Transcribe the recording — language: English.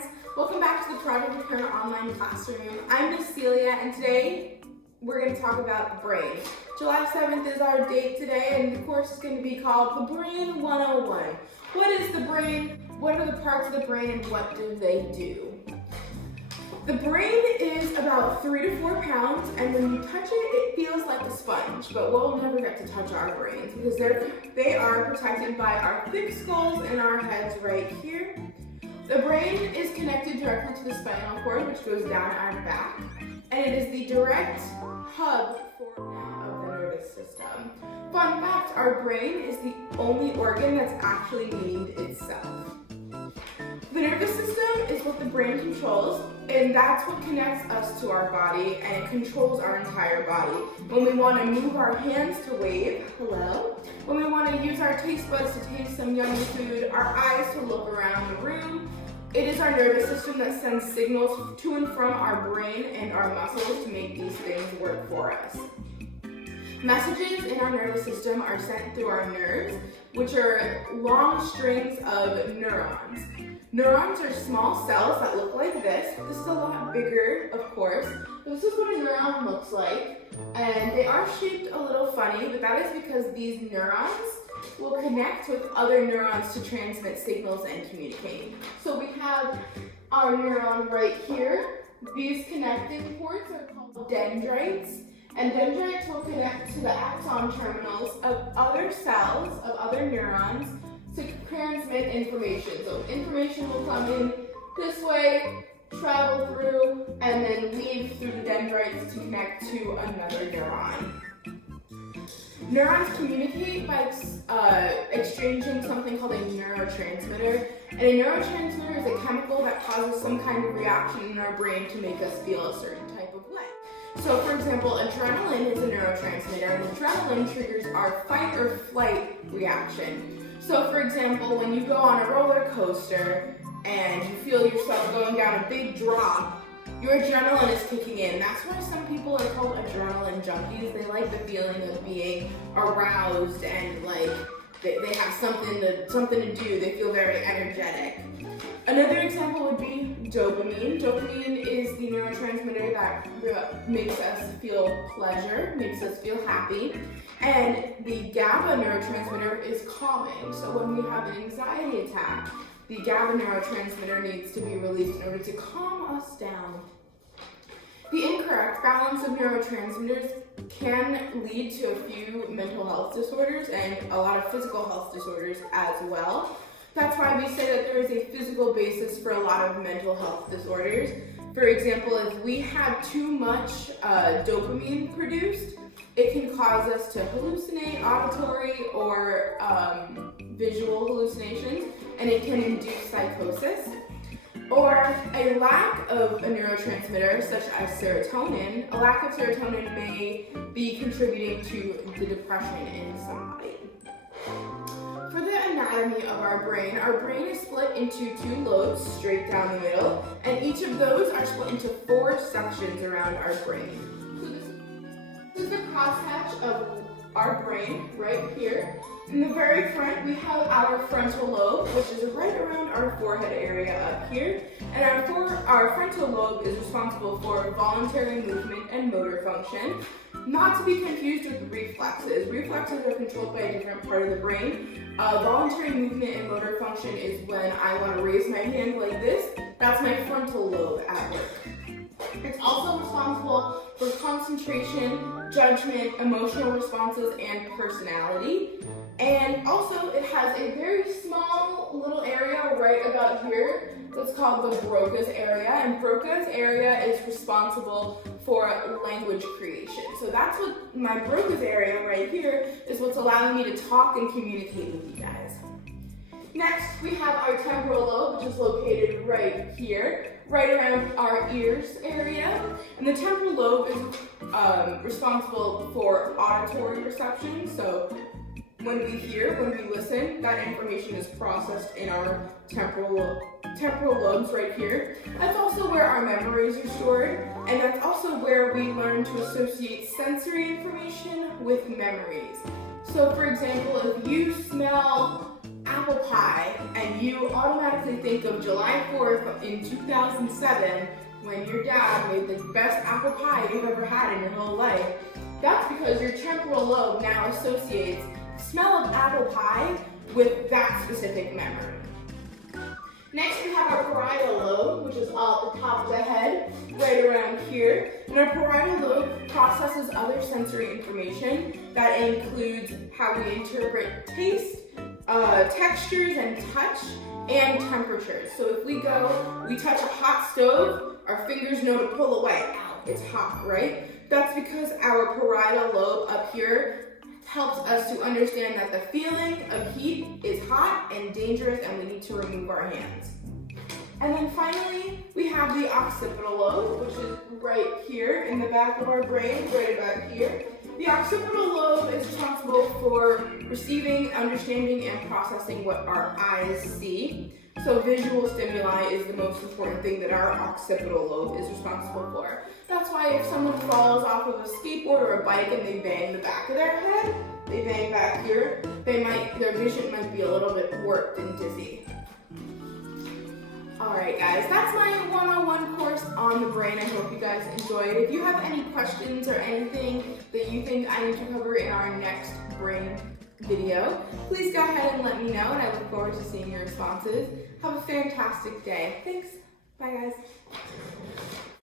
friends, welcome back to the Project Prepare online classroom. I'm Miss Celia, and today we're going to talk about the brain. July 7th is our date today, and the course is going to be called The Brain 101. What is the brain? What are the parts of the brain, and what do they do? The brain is about 3 to 4 pounds, and when you touch it, it feels like a sponge, but we'll never get to touch our brains because they are protected by our thick skulls and our heads right here. The brain is connected directly to the spinal cord, which goes down our back, and it is the direct hub of the nervous system. Fun fact, our brain is the only organ that's actually named itself. The nervous system is what the brain controls, and that's what connects us to our body, and it controls our entire body. When we want to move our hands to wave, hello. When we want to use our taste buds to taste some yummy food, our eyes to look around the room, it is our nervous system that sends signals to and from our brain and our muscles to make these things work for us. Messages in our nervous system are sent through our nerves, which are long strings of neurons. Neurons are small cells that look like this. This is a lot bigger, of course. This is what a neuron looks like. And they are shaped a little funny, but that is because these neurons will connect with other neurons to transmit signals and communicate. So we have our neuron right here. These connecting ports are called dendrites. And dendrites will connect to the axon terminals of other cells, of other neurons, to transmit information. So information will come in this way, travel through, and then leave through the dendrites to connect to another neuron. Neurons communicate by exchanging something called a neurotransmitter. And a neurotransmitter is a chemical that causes some kind of reaction in our brain to make us feel a certain type of way. So for example, adrenaline is a neurotransmitter, and adrenaline triggers our fight or flight reaction. So for example, when you go on a roller coaster and you feel yourself going down a big drop, your adrenaline is kicking in. That's why some people are called adrenaline junkies. They like the feeling of being aroused and like they have something to do. They feel very energetic. Another example would be dopamine. Dopamine is the neurotransmitter that makes us feel pleasure, makes us feel happy. And the GABA neurotransmitter is calming. So when we have an anxiety attack, the GABA neurotransmitter needs to be released in order to calm us down. The incorrect balance of neurotransmitters can lead to a few mental health disorders and a lot of physical health disorders as well. That's why we say that there is a physical basis for a lot of mental health disorders. For example, if we have too much dopamine produced, it can cause us to hallucinate, auditory or visual hallucinations, and it can induce psychosis. Or a lack of a neurotransmitter, such as serotonin, a lack of serotonin may be contributing to the depression in somebody. For the anatomy of our brain is split into 2 lobes straight down the middle, and each of those are split into 4 sections around our brain. So this is the crosshatch of our brain right here. In the very front, we have our frontal lobe, which is right around our forehead area up here. And our frontal lobe is responsible for voluntary movement and motor function. Not to be confused with reflexes. Reflexes are controlled by a different part of the brain. Voluntary movement and motor function is when I want to raise my hand like this. That's my frontal lobe at work. It's also responsible for concentration, judgment, emotional responses, and personality. And also, it has a very small little area right about here that's called the Broca's area. And Broca's area is responsible for language creation. So that's what my Broca's area right here is what's allowing me to talk and communicate with you guys. Next, we have our temporal lobe, which is located right here, right around our ears area. And the temporal lobe is responsible for auditory perception. So when we hear, when we listen, that information is processed in our temporal lobes right here. That's also where our memories are stored, and that's also where we learn to associate sensory information with memories. So for example, if you smell apple pie and you automatically think of July 4th in 2007 when your dad made the best apple pie you've ever had in your whole life, that's because your temporal lobe now associates the smell of apple pie with that specific memory. Next, we have our parietal lobe, which is all at the top of the head, right around here. And our parietal lobe processes other sensory information that includes how we interpret taste, textures and touch, and temperatures. So if we touch a hot stove, our fingers know to pull away. Ow, it's hot, right? That's because our parietal lobe up here helps us to understand that the feeling of heat is hot and dangerous and we need to remove our hands. And then finally, we have the occipital lobe, which is right here in the back of our brain, right about here. The occipital lobe is responsible for receiving, understanding, and processing what our eyes see. So visual stimuli is the most important thing that our occipital lobe is responsible for. That's why if someone falls off of a skateboard or a bike and they bang the back of their head, they bang back here, their vision might be a little bit warped and dizzy. Alright guys, that's my 101 course on the brain. I hope you guys enjoyed. If you have any questions or anything that you think I need to cover in our next brain video, please go ahead and let me know, and I look forward to seeing your responses. Have a fantastic day. Thanks. Bye guys.